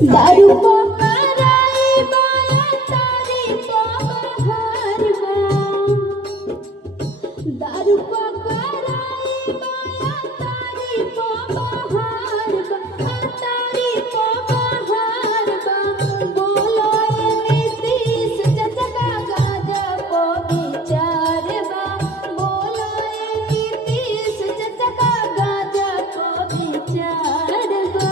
दारू को कराई बाया तारी को बहार बा दारू को कराई बाया तारी को बहार बा तारी को बहार बा बोलो ये नीतीश चचका गाजा को विचार बा बोलो ये नीतीश चचका गाजा को विचार बा